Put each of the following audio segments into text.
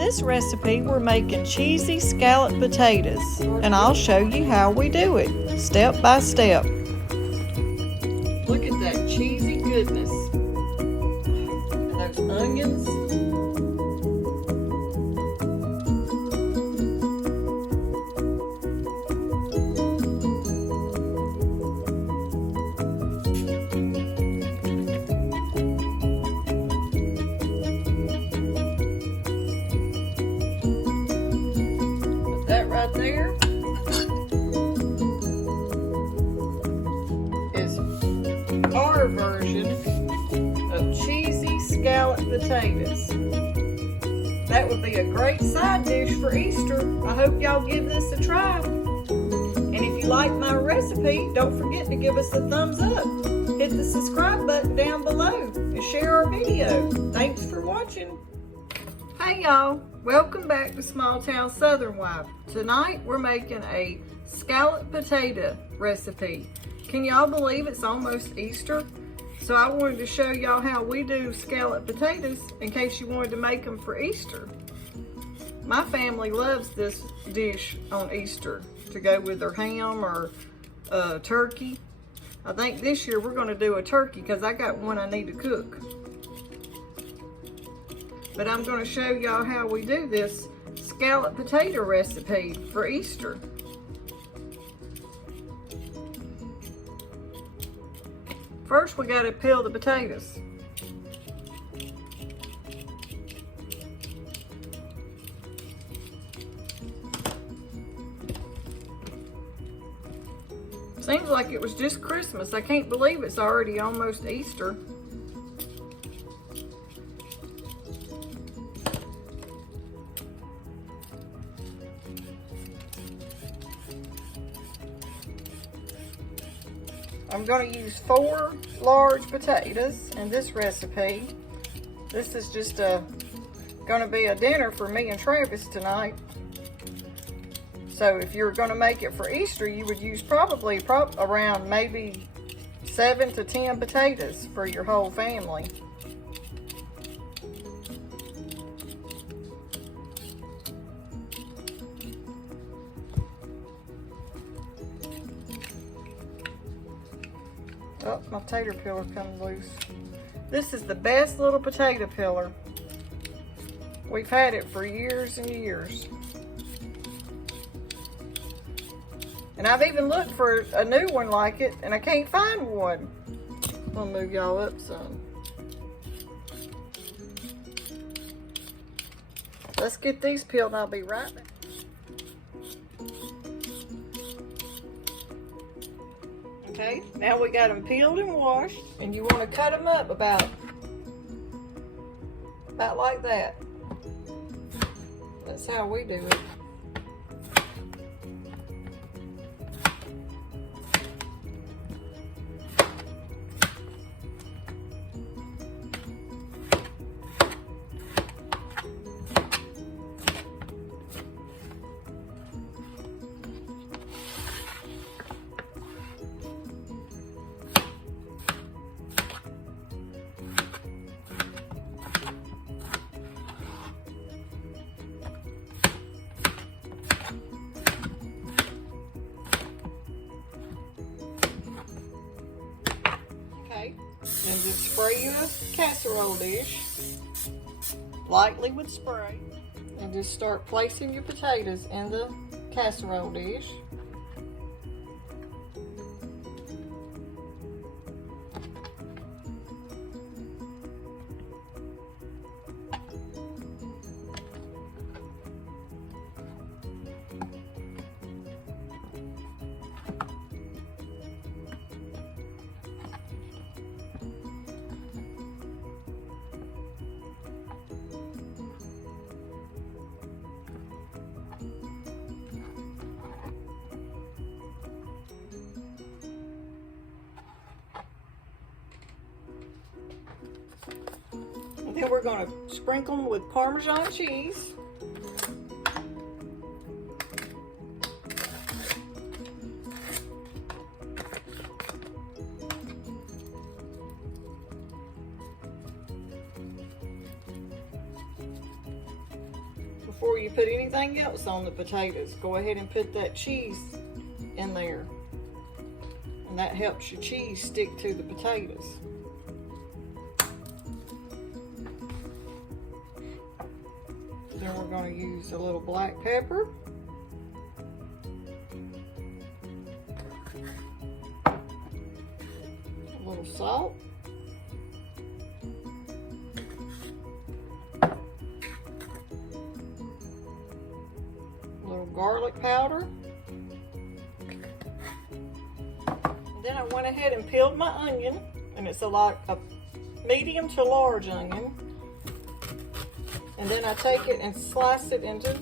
this recipe, we're making cheesy scalloped potatoes, and I'll show you how we do it, step by step. Look at that cheesy goodness. And those onions. That right there is our version of cheesy scalloped potatoes. That would be a great side dish for Easter. I hope y'all give this a try. And if you like my recipe, don't forget to give us a thumbs up. Hit the subscribe button down below and share our video. Thanks for watching. Hey y'all, welcome back to Small Town Southern Wife. Tonight we're making a scalloped potato recipe. Can y'all believe it's almost Easter? So I wanted to show y'all how we do scalloped potatoes in case you wanted to make them for Easter. My family loves this dish on Easter to go with their ham or turkey. I think this year we're going to do a turkey because I got one I need to cook. But I'm going to show y'all how we do this scalloped potato recipe for Easter. First, we got to peel the potatoes. Seems like it was just Christmas. I can't believe it's already almost Easter. I'm going to use 4 large potatoes in this recipe. This is just going to be a dinner for me and Travis tonight. So if you're going to make it for Easter, you would use probably around maybe 7 to 10 potatoes for your whole family. Oh, my potato peeler comes loose. This is the best little potato peeler. We've had it for years and years. And I've even looked for a new one like it, and I can't find one. I'll move y'all up some. Let's get these peeled and I'll be right back. Okay, now we got them peeled and washed, and you want to cut them up about like that. That's how we do it. Okay, and just spray your casserole dish lightly with spray, and just start placing your potatoes in the casserole dish. And then we're going to sprinkle them with Parmesan cheese. before you put anything else on the potatoes, go ahead and put that cheese in there. And that helps your cheese stick to the potatoes. Then we're going to use a little black pepper. A little salt. A little garlic powder. And then I went ahead and peeled my onion, and it's a medium to large onion. And then I take it and slice it into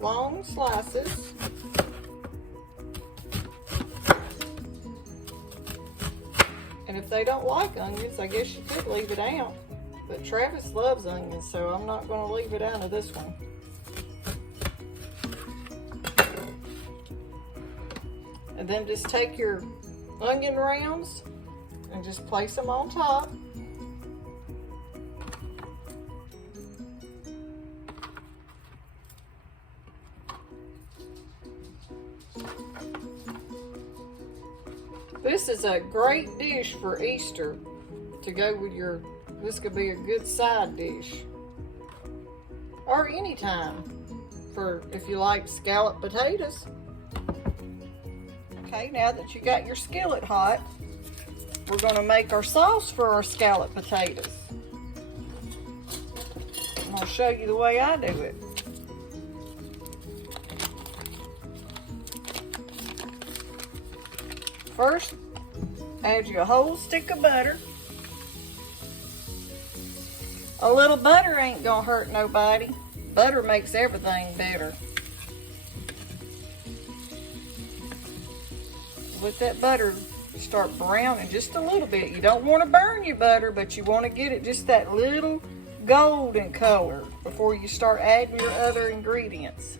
long slices. And if they don't like onions, I guess you could leave it out. But Travis loves onions, so I'm not going to leave it out of this one. And then just take your onion rounds and just place them on top. This is a great dish for Easter to go with your, this could be a good side dish. Or anytime for if you like scalloped potatoes. Okay, now that you got your skillet hot, we're going to make our sauce for our scalloped potatoes. I'm going to show you the way I do it. First, add you a whole stick of butter. A little butter ain't gonna hurt nobody. Butter makes everything better. Let that butter start browning just a little bit. You don't want to burn your butter, but you want to get it just that little golden color before you start adding your other ingredients.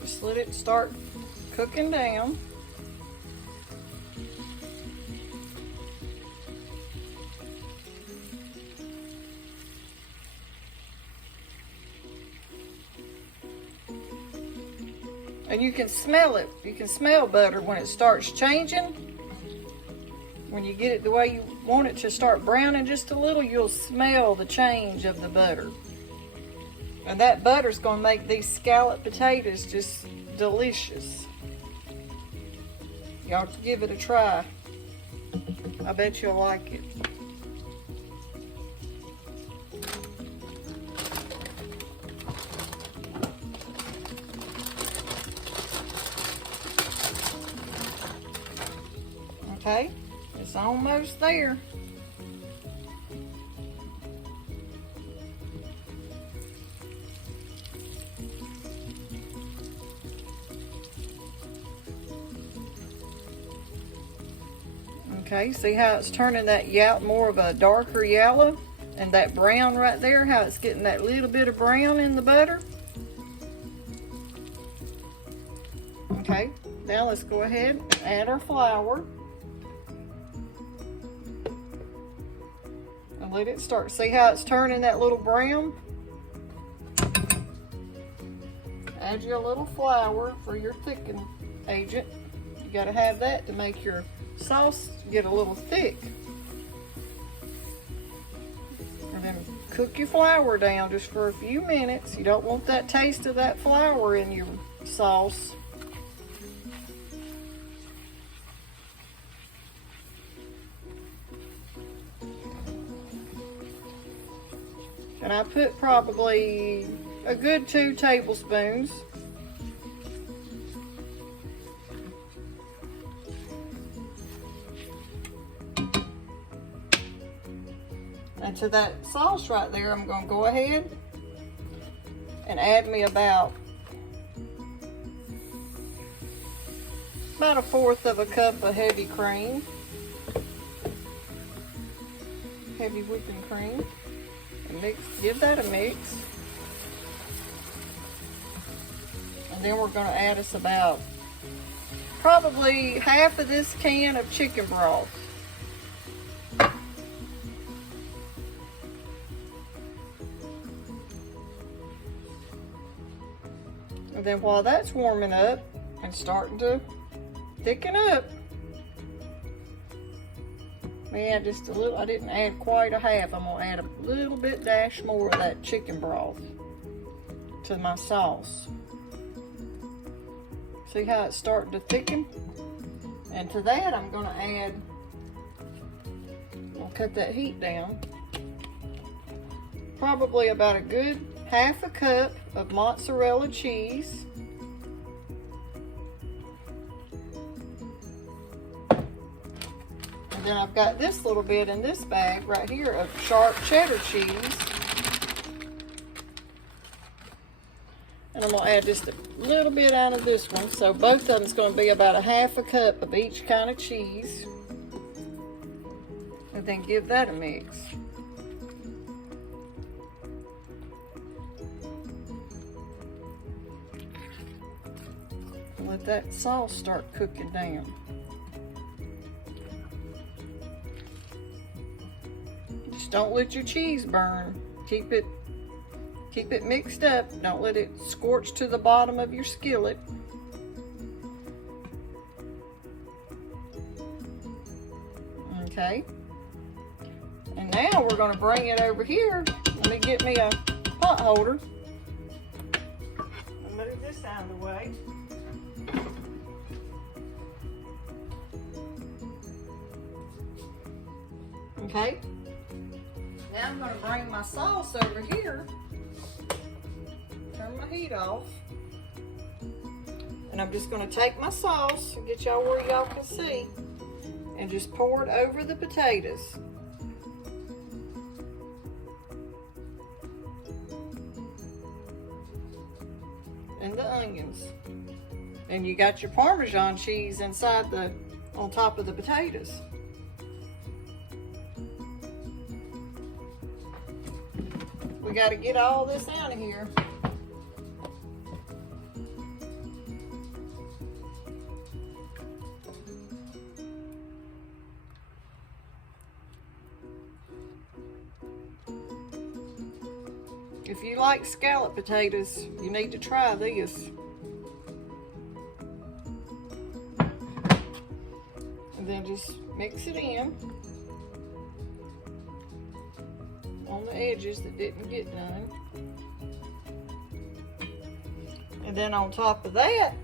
Just let it start cooking down. And you can smell it. You can smell butter when it starts changing. When you get it the way you want it to start browning just a little, you'll smell the change of the butter. And that butter's going to make these scalloped potatoes just delicious. Y'all give it a try. I bet you'll like it. Okay, it's almost there. Okay, see how it's turning that more of a darker yellow, and that brown right there, how it's getting that little bit of brown in the butter. Okay, now let's go ahead and add our flour. And let it start. See how it's turning that little brown? Add you a little flour for your thickening agent. You gotta have that to make your sauce get a little thick. And then cook your flour down just for a few minutes. You don't want that taste of that flour in your sauce. And I put probably a good 2 tablespoons. And to that sauce right there, I'm going to go ahead and add me about about 1/4 of a cup of heavy cream. Heavy whipping cream. And give that a mix. And then we're going to add us about probably half of this can of chicken broth. And then while that's warming up and starting to thicken up, we add just a little. I didn't add quite a half. I'm gonna add a little bit dash more of that chicken broth to my sauce. See how it's starting to thicken? And to that I'm gonna add, I'll cut that heat down, probably about a good 1/2 cup of mozzarella cheese. And then I've got this little bit in this bag right here of sharp cheddar cheese. And I'm gonna add just a little bit out of this one. So both of them's gonna be about a 1/2 cup of each kind of cheese. And then give that a mix. Let that sauce start cooking down. Just don't let your cheese burn. Keep it mixed up. Don't let it scorch to the bottom of your skillet. Okay. And now we're going to bring it over here. Let me get me a pot holder. I'll move this out of the way. Okay, now I'm going to bring my sauce over here, turn my heat off, and I'm just going to take my sauce and get y'all where y'all can see, and just pour it over the potatoes. And the onions. And you got your Parmesan cheese inside on top of the potatoes. We got to get all this out of here. If you like scalloped potatoes, you need to try this. And then just mix it in on the edges that didn't get done. And then on top of that,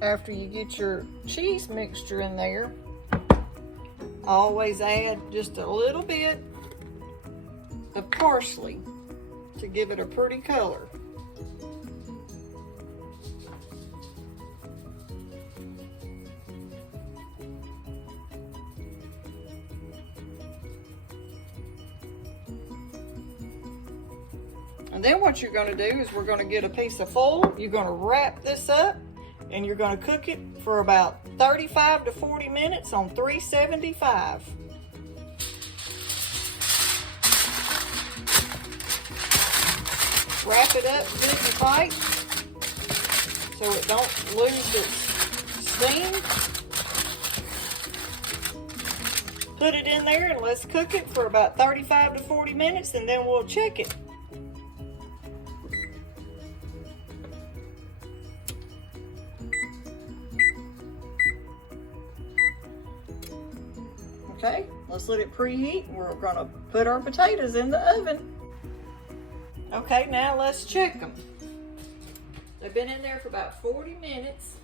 after you get your cheese mixture in there, always add just a little bit of parsley to give it a pretty color. And then what you're going to do is we're going to get a piece of foil. You're going to wrap this up and you're going to cook it for about 35 to 40 minutes on 375. Wrap it up good and tight so it don't lose its steam. Put it in there and let's cook it for about 35 to 40 minutes and then we'll check it. Okay, let's let it preheat. We're gonna put our potatoes in the oven. Okay, now let's check them. They've been in there for about 40 minutes.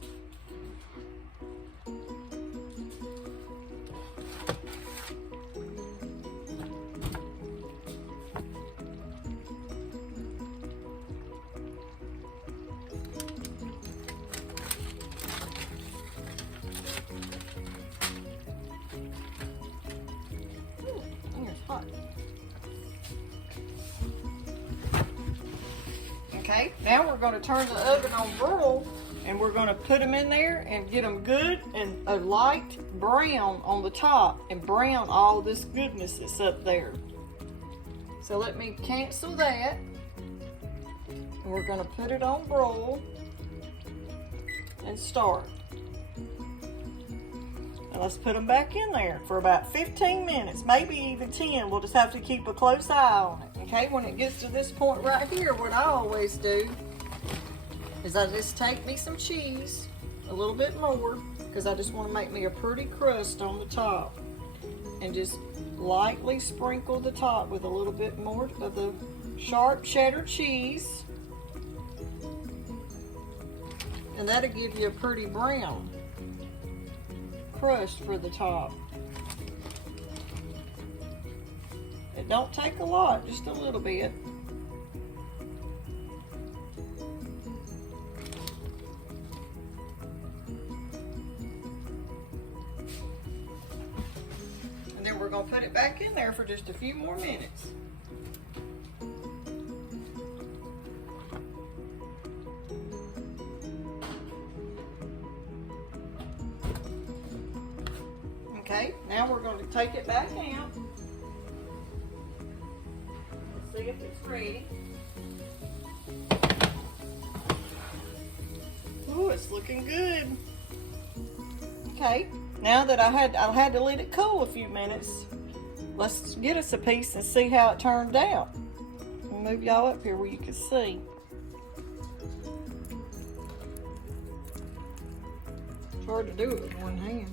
Okay, now we're going to turn the oven on broil, and we're going to put them in there and get them good and a light brown on the top and brown all this goodness that's up there. So let me cancel that, and we're going to put it on broil and start. And let's put them back in there for about 15 minutes, maybe even 10. We'll just have to keep a close eye on it. Okay, when it gets to this point right here, what I always do is I just take me some cheese, a little bit more, because I just want to make me a pretty crust on the top, and just lightly sprinkle the top with a little bit more of the sharp cheddar cheese, and that'll give you a pretty brown crust for the top. It don't take a lot, just a little bit. And then we're going to put it back in there for just a few more minutes. Okay, now we're going to take it back out. Let's see if it's ready. Oh, it's looking good. Okay, now that I had to let it cool a few minutes, let's get us a piece and see how it turned out. I'll move y'all up here where you can see. It's hard to do it with one hand.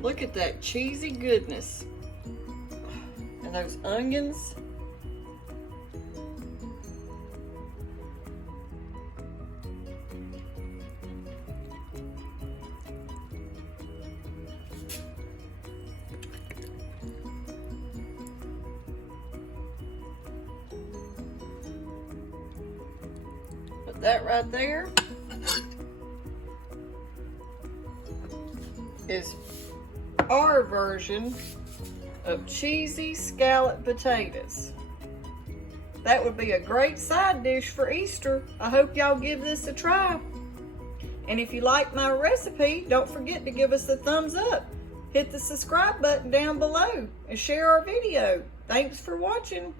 Look at that cheesy goodness. And those onions. Put that right there is our version of cheesy scalloped potatoes. That would be a great side dish for Easter. I hope y'all give this a try. And if you like my recipe, don't forget to give us a thumbs up. Hit the subscribe button down below and share our video. Thanks for watching.